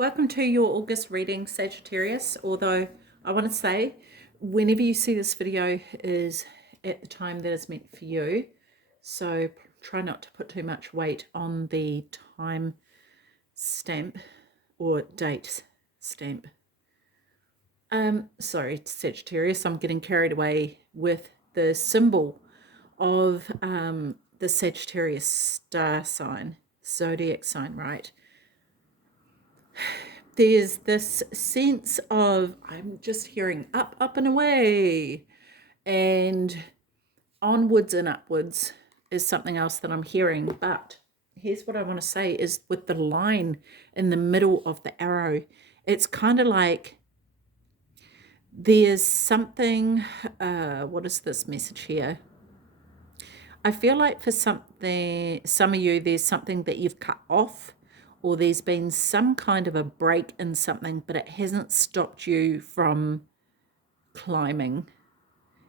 Welcome to your August reading, Sagittarius. Although I want to say, whenever you see this video is at the time that is meant for you. So try not to put too much weight on the time stamp or date stamp. Sorry, Sagittarius, I'm getting carried away with the symbol of the Sagittarius star sign, zodiac sign, right? There's this sense of, I'm just hearing up, up and away, and onwards and upwards is something else that I'm hearing. But here's what I want to say is with the line in the middle of the arrow, it's kind of like there's something, what is this message here? I feel like for some of you, there's something that you've cut off, or there's been some kind of a break in something, but it hasn't stopped you from climbing.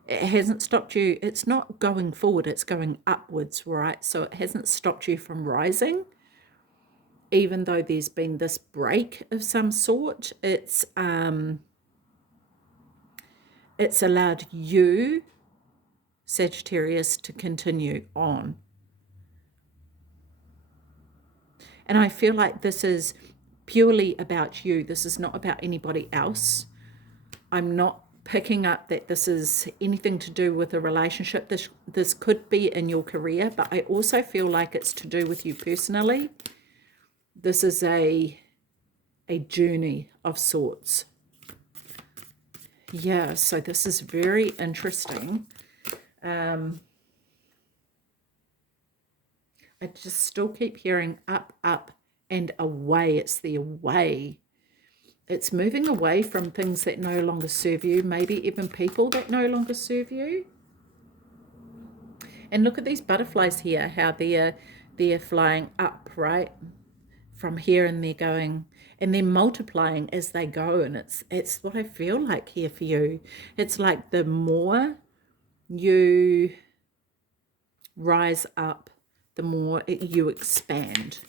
It hasn't stopped you. It's not going forward, it's going upwards, right? So it hasn't stopped you from rising, even though there's been this break of some sort. It's allowed you, Sagittarius, to continue on. And I feel like this is purely about you. This is not about anybody else. I'm not picking up that this is anything to do with a relationship. This could be in your career, but I also feel like it's to do with you personally. This is a journey of sorts. Yeah, so this is very interesting. I just still keep hearing up, up, and away. It's the away. It's moving away from things that no longer serve you, maybe even people that no longer serve you. And look at these butterflies here, how they're flying up, right? From here, and they're going, and they're multiplying as they go. And it's what I feel like here for you. It's like the more you rise up, the more you expand.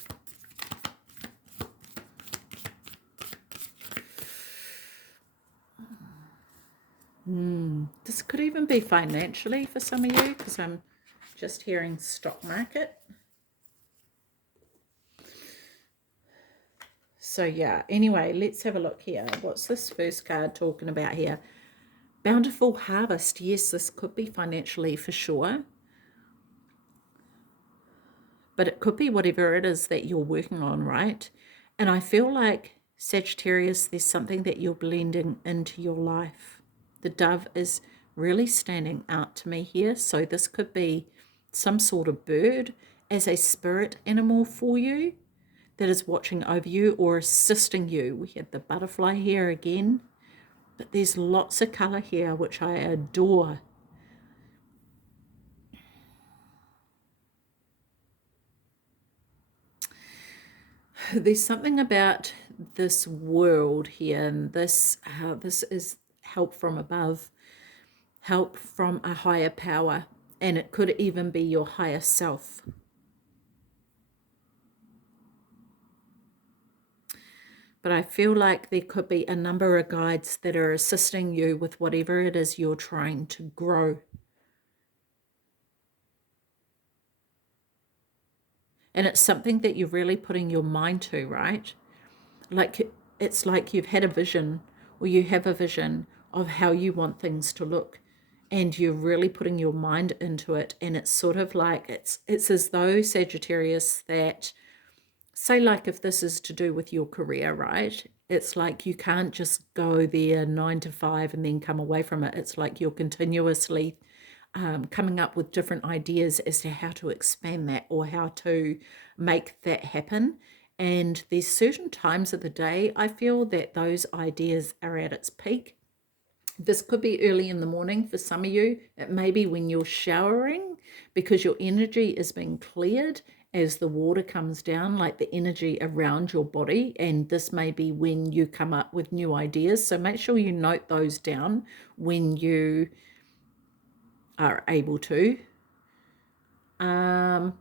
This could even be financially for some of you, because I'm just hearing stock market. So yeah, anyway, let's have a look here. What's this first card talking about here? Bountiful harvest. Yes, this could be financially for sure. But it could be whatever it is that you're working on, right? And I feel like, Sagittarius, there's something that you're blending into your life. The dove is really standing out to me here. So this could be some sort of bird as a spirit animal for you that is watching over you or assisting you. We had the butterfly here again. But there's lots of color here, which I adore. There's something about this world here, and this is help from above, help from a higher power, and it could even be your higher self. But I feel like there could be a number of guides that are assisting you with whatever it is you're trying to grow. And it's something that you're really putting your mind to, right? Like, it's like you've had a vision, or you have a vision of how you want things to look, and you're really putting your mind into it. And it's sort of like, it's as though, Sagittarius, that, say, like if this is to do with your career, right? It's like you can't just go there 9 to 5 and then come away from it. It's like you're continuously coming up with different ideas as to how to expand that or how to make that happen. And there's certain times of the day I feel that those ideas are at its peak. This could be early in the morning for some of you. It may be when you're showering, because your energy is being cleared as the water comes down, like the energy around your body. And this may be when you come up with new ideas. So make sure you note those down when you are able to. But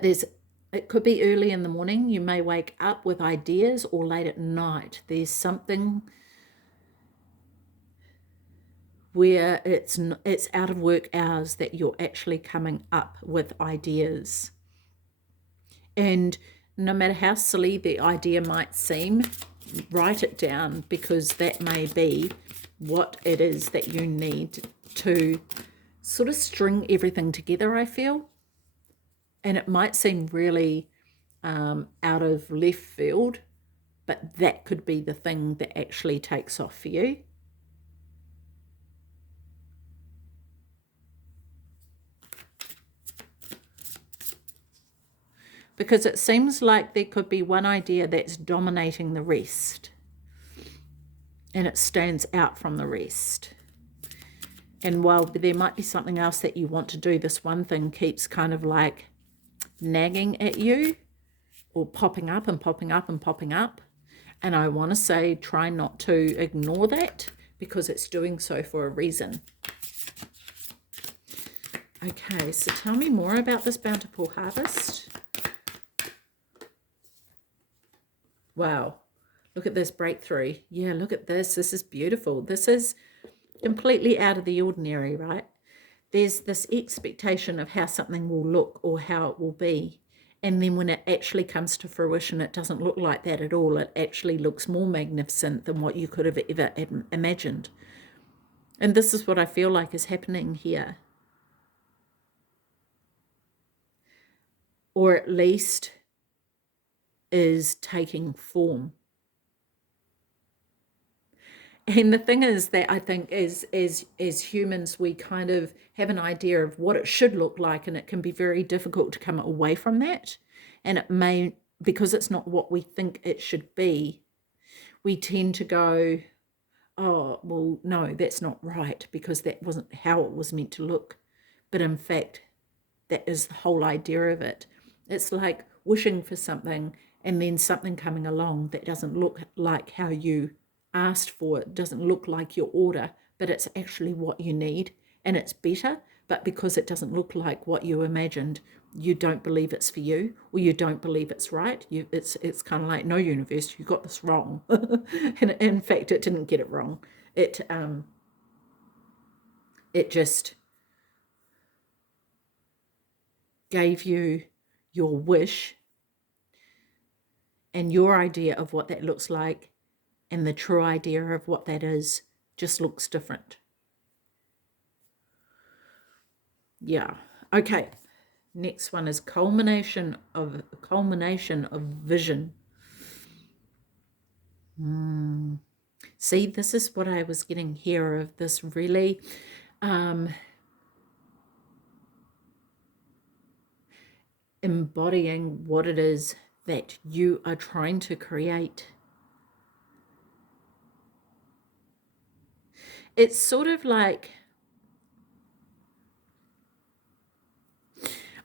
there's It could be early in the morning. You may wake up with ideas, or late at night. There's something where it's out of work hours that you're actually coming up with ideas. And no matter how silly the idea might seem, write it down, because that may be what it is that you need to sort of string everything together, I feel. And it might seem really out of left field, but that could be the thing that actually takes off for you. Because it seems like there could be one idea that's dominating the rest, and it stands out from the rest. And while there might be something else that you want to do, this one thing keeps kind of like nagging at you, or popping up and popping up and popping up. And I want to say, try not to ignore that, because it's doing so for a reason. Okay, so tell me more about this bountiful harvest. Wow, look at this breakthrough. Yeah, look at this. This is beautiful. This is completely out of the ordinary, right? There's this expectation of how something will look or how it will be. And then when it actually comes to fruition, it doesn't look like that at all. It actually looks more magnificent than what you could have ever imagined. And this is what I feel like is happening here. Or at least is taking form. And the thing is that I think as humans, we kind of have an idea of what it should look like, and it can be very difficult to come away from that. And it may, because it's not what we think it should be, we tend to go, oh, well, no, that's not right, because that wasn't how it was meant to look. But in fact, that is the whole idea of it. It's like wishing for something and then something coming along that doesn't look like how you asked for it, doesn't look like your order, but it's actually what you need, and it's better. But because it doesn't look like what you imagined, you don't believe it's for you, or you don't believe it's right. It's kind of like, no, universe, you got this wrong. And in fact, it didn't get it wrong. It just gave you your wish and your idea of what that looks like, and the true idea of what that is just looks different. Yeah. Okay. Next one is culmination of vision. See, this is what I was getting here, of this really embodying what it is that you are trying to create. It's sort of like,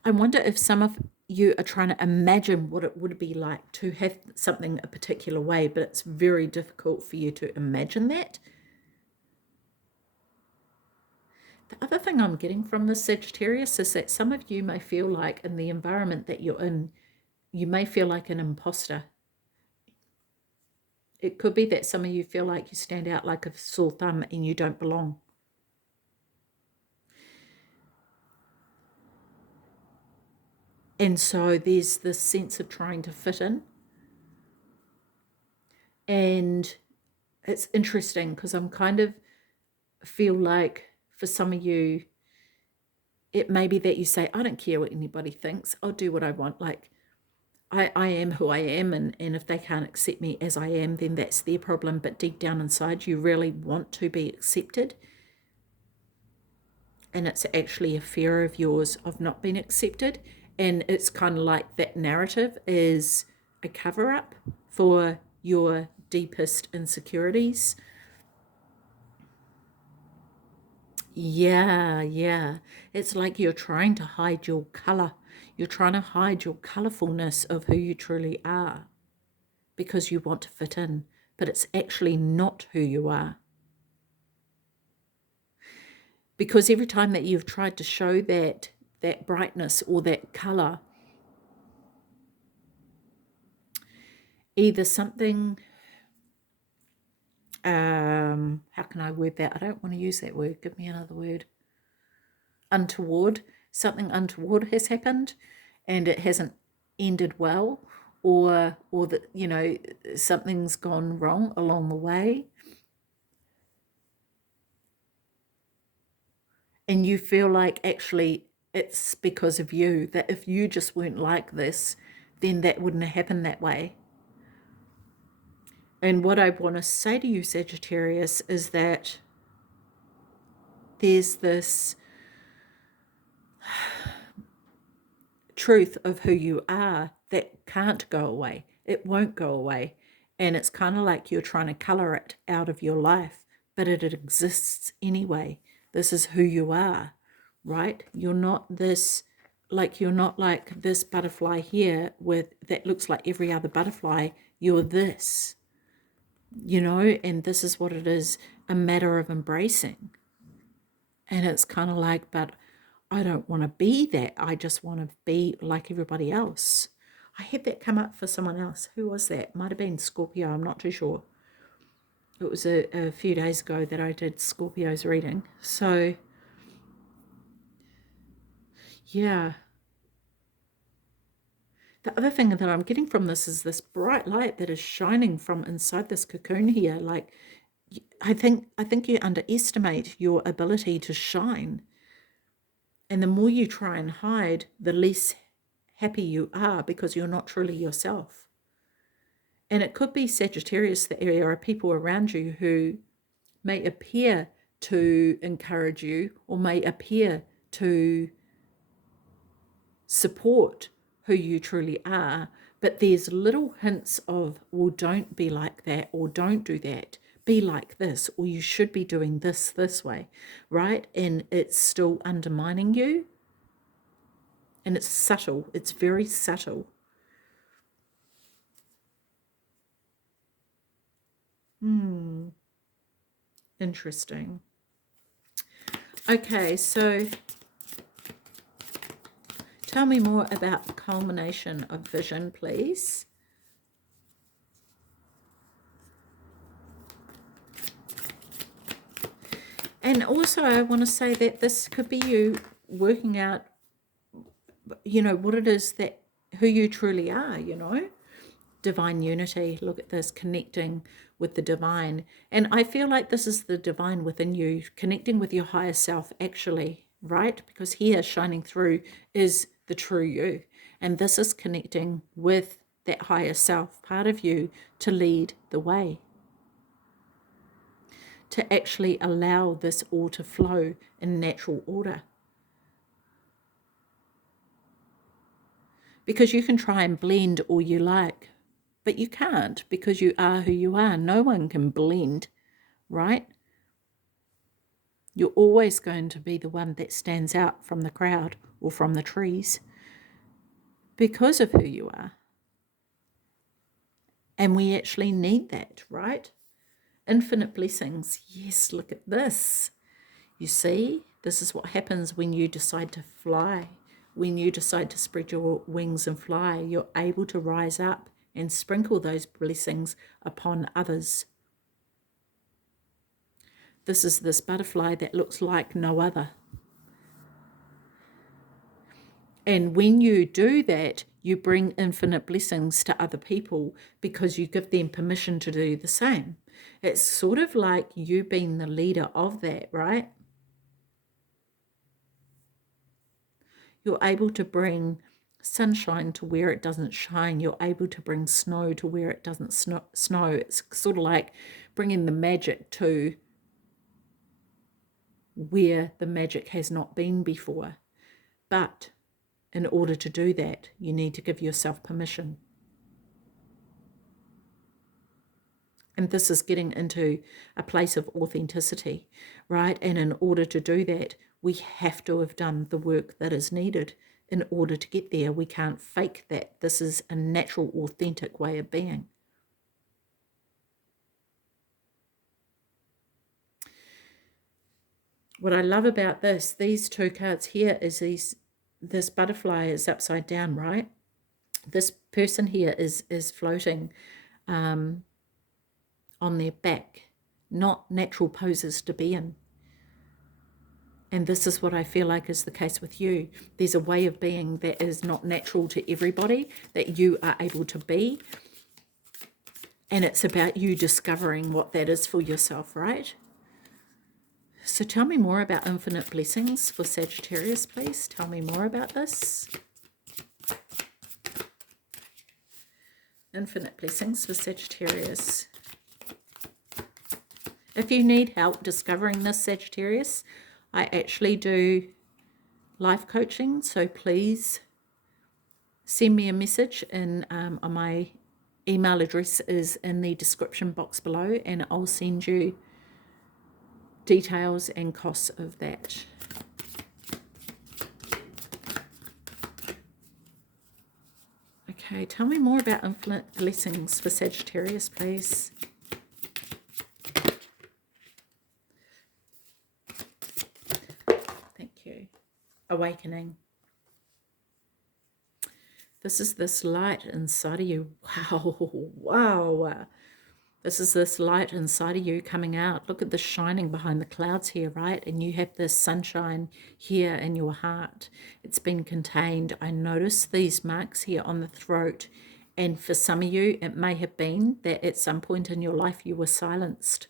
I wonder if some of you are trying to imagine what it would be like to have something a particular way, but it's very difficult for you to imagine that. The other thing I'm getting from this Sagittarius is that some of you may feel like, in the environment that you're in, you may feel like an imposter. It could be that some of you feel like you stand out like a sore thumb and you don't belong. And so there's this sense of trying to fit in. And it's interesting, because I'm kind of feel like for some of you, it may be that you say, I don't care what anybody thinks. I'll do what I want. Like, I am who I am, and if they can't accept me as I am, then that's their problem. But deep down inside, you really want to be accepted. And it's actually a fear of yours of not being accepted. And it's kind of like that narrative is a cover-up for your deepest insecurities. Yeah. It's like you're trying to hide your color. You're trying to hide your colorfulness of who you truly are, because you want to fit in, but it's actually not who you are. Because every time that you've tried to show that brightness or that color, either something, how can I word that? I don't want to use that word. Give me another word. Untoward. Something untoward has happened and it hasn't ended well, or that, you know, something's gone wrong along the way. And you feel like actually it's because of you, that if you just weren't like this, then that wouldn't have happened that way. And what I want to say to you, Sagittarius, is that there's this truth of who you are that can't go away. It won't go away. And it's kind of like you're trying to color it out of your life, but it exists anyway. This is who you are, right? You're not this, like, you're not like this butterfly here with that looks like every other butterfly. You're this, you know, and this is what it is, a matter of embracing. And it's kind of like, but I don't want to be that. I just want to be like everybody else. I had that come up for someone else. Who was that? Might have been Scorpio. I'm not too sure. It was a few days ago that I did Scorpio's reading. So, yeah. The other thing that I'm getting from this is this bright light that is shining from inside this cocoon here. Like, I think you underestimate your ability to shine. And the more you try and hide, the less happy you are because you're not truly yourself. And it could be Sagittarius that there are people around you who may appear to encourage you or may appear to support who you truly are, but there's little hints of, well, don't be like that, or don't do that, be like this, or you should be doing this way, right? And it's still undermining you. And it's subtle. It's very subtle. Interesting. Okay, so tell me more about the culmination of vision, please. And also, I want to say that this could be you working out, you know, what it is that, who you truly are, you know. Divine unity. Look at this, connecting with the divine. And I feel like this is the divine within you, connecting with your higher self, actually, right? Because here, shining through, is the true you. And this is connecting with that higher self part of you to lead the way, to actually allow this all to flow in natural order. Because you can try and blend all you like, but you can't, because you are who you are. No one can blend, right? You're always going to be the one that stands out from the crowd or from the trees because of who you are. And we actually need that, right? Infinite blessings. Yes, look at this. You see, this is what happens when you decide to fly. When you decide to spread your wings and fly, you're able to rise up and sprinkle those blessings upon others. This is this butterfly that looks like no other. And when you do that, you bring infinite blessings to other people because you give them permission to do the same. It's sort of like you being the leader of that, right? You're able to bring sunshine to where it doesn't shine. You're able to bring snow to where it doesn't snow. It's sort of like bringing the magic to where the magic has not been before. But in order to do that, you need to give yourself permission. And this is getting into a place of authenticity, right? And in order to do that, we have to have done the work that is needed in order to get there. We can't fake that. This is a natural, authentic way of being. What I love about these two cards here is this butterfly is upside down, right? This person here is floating on their back, not natural poses to be in. And this is what I feel like is the case with you. There's a way of being that is not natural to everybody, that you are able to be. And it's about you discovering what that is for yourself, right? So tell me more about infinite blessings for Sagittarius, please. Tell me more about this. Infinite blessings for Sagittarius. If you need help discovering this, Sagittarius, I actually do life coaching, so please send me a message on my email address is in the description box below, and I'll send you details and costs of that. Okay, tell me more about infinite blessings for Sagittarius, please. Thank you. Awakening. This is this light inside of you. Wow, wow. This is this light inside of you coming out. Look at the shining behind the clouds here, right? And you have this sunshine here in your heart. It's been contained. I notice these marks here on the throat. And for some of you, it may have been that at some point in your life you were silenced.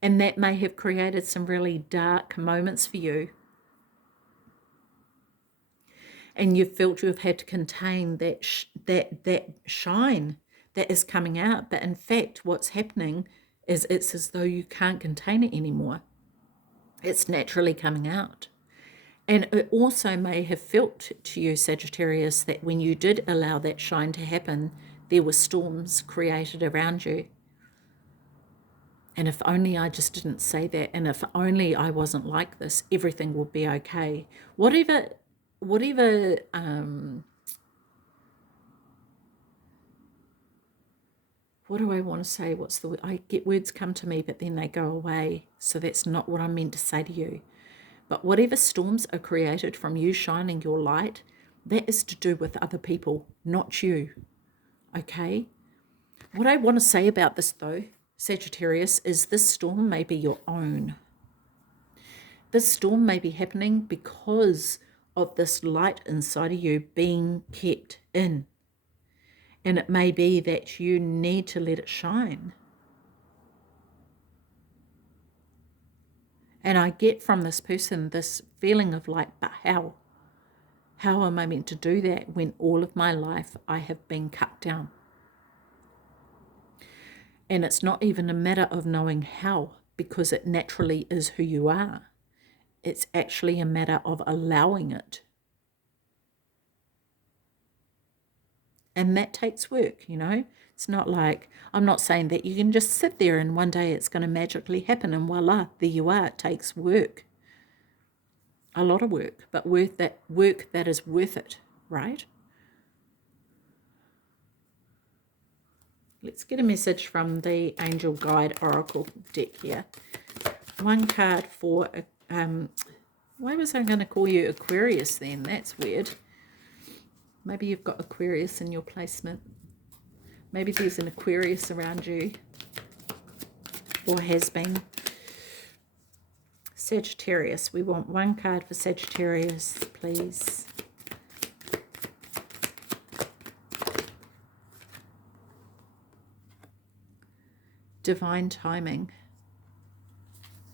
And that may have created some really dark moments for you. And you felt you've had to contain that shine that is coming out. But in fact, what's happening is it's as though you can't contain it anymore. It's naturally coming out. And it also may have felt to you, Sagittarius, that when you did allow that shine to happen, there were storms created around you. And if only I just didn't say that, and if only I wasn't like this, everything would be okay. Whatever what do I want to say? What's the word? I get words come to me, but then they go away. So that's not what I meant to say to you. But whatever storms are created from you shining your light, that is to do with other people, not you. Okay? What I want to say about this, though, Sagittarius, is this storm may be your own. This storm may be happening because of this light inside of you being kept in. And it may be that you need to let it shine. And I get from this person this feeling of like, but how? How am I meant to do that when all of my life I have been cut down? And it's not even a matter of knowing how, because it naturally is who you are. It's actually a matter of allowing it. And that takes work, you know. It's not like, I'm not saying that you can just sit there and one day it's going to magically happen and voila, there you are. It takes work. A lot of work, but work that is worth it, right? Let's get a message from the Angel Guide Oracle deck here. One card for, why was I going to call you Aquarius then? That's weird. Maybe you've got Aquarius in your placement. Maybe there's an Aquarius around you, or has been. Sagittarius. We want one card for Sagittarius, please. Divine timing.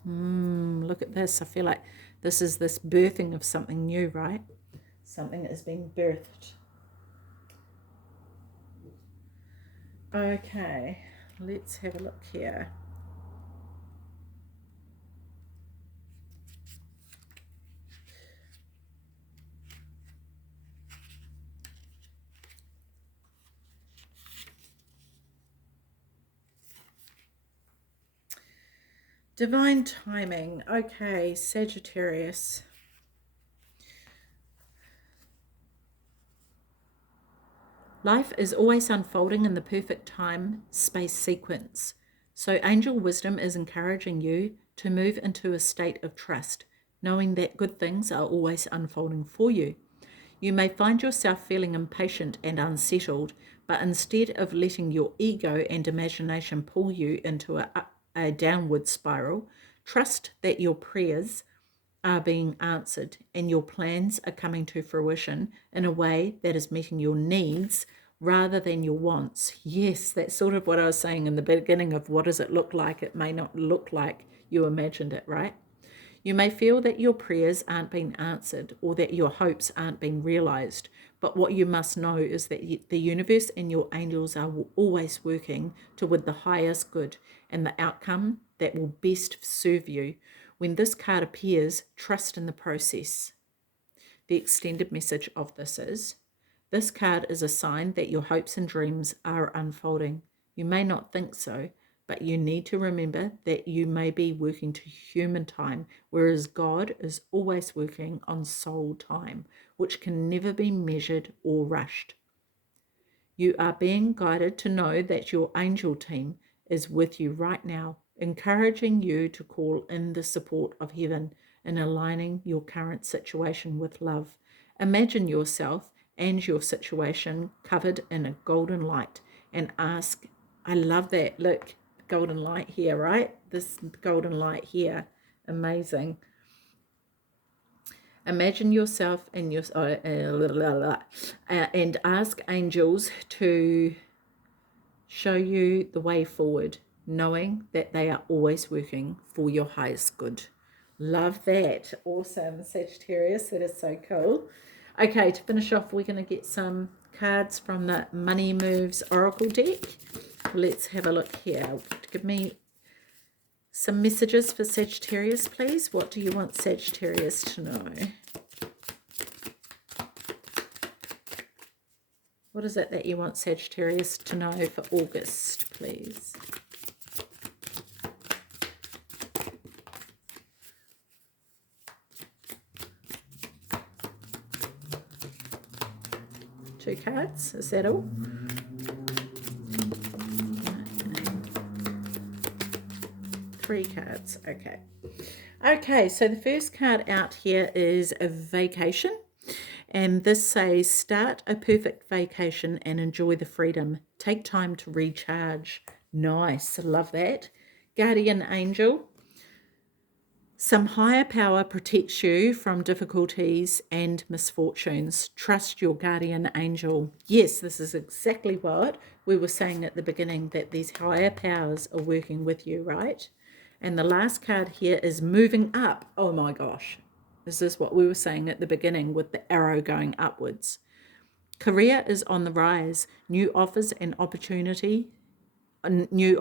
Look at this. I feel like this is this birthing of something new, right? Something is being birthed. Okay, let's have a look here. Divine timing. Okay, Sagittarius. Life is always unfolding in the perfect time, space sequence. So angel wisdom is encouraging you to move into a state of trust, knowing that good things are always unfolding for you. You may find yourself feeling impatient and unsettled, but instead of letting your ego and imagination pull you into a downward spiral, trust that your prayers are being answered and your plans are coming to fruition in a way that is meeting your needs rather than your wants. Yes, that's sort of what I was saying in the beginning of what does it look like? It may not look like you imagined it, right? You may feel that your prayers aren't being answered or that your hopes aren't being realized, but what you must know is that the universe and your angels are always working toward the highest good and the outcome that will best serve you. When this card appears, trust in the process. The extended message of this card is a sign that your hopes and dreams are unfolding. You may not think so, but you need to remember that you may be working to human time, whereas God is always working on soul time, which can never be measured or rushed. You are being guided to know that your angel team is with you right now, encouraging you to call in the support of heaven in aligning your current situation with love. Imagine yourself and your situation covered in a golden light and ask, I love that. Look, golden light here, right? This golden light here. Amazing. Imagine yourself and your and ask angels to show you the way forward, knowing that they are always working for your highest good. Love that. Awesome, Sagittarius. That is so cool. Okay, to finish off, we're going to get some cards from the Money Moves Oracle deck. Let's have a look here. Give me some messages for Sagittarius, please. What do you want Sagittarius to know? What is it that you want Sagittarius to know for August, please? Two cards, is that all? Three cards, okay. Okay, so the first card out here is a vacation. And this says, start a perfect vacation and enjoy the freedom. Take time to recharge. Nice, love that. Guardian angel. Some higher power protects you from difficulties and misfortunes. Trust your guardian angel. Yes, this is exactly what we were saying at the beginning, that these higher powers are working with you, right? And the last card here is moving up. Oh my gosh. This is what we were saying at the beginning with the arrow going upwards. Career is on the rise. New offers and opportunities. New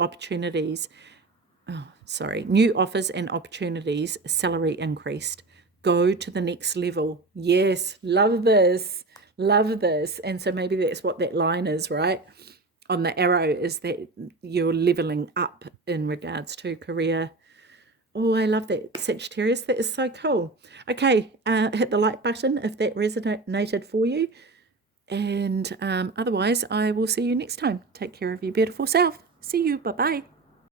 offers and opportunities, salary increased. Go to the next level. Yes, love this. Love this. And so maybe that's what that line is, right? On the arrow is that you're leveling up in regards to career. Oh, I love that, Sagittarius. That is so cool. Okay, hit the like button if that resonated for you. And otherwise, I will see you next time. Take care of your beautiful self. See you. Bye-bye.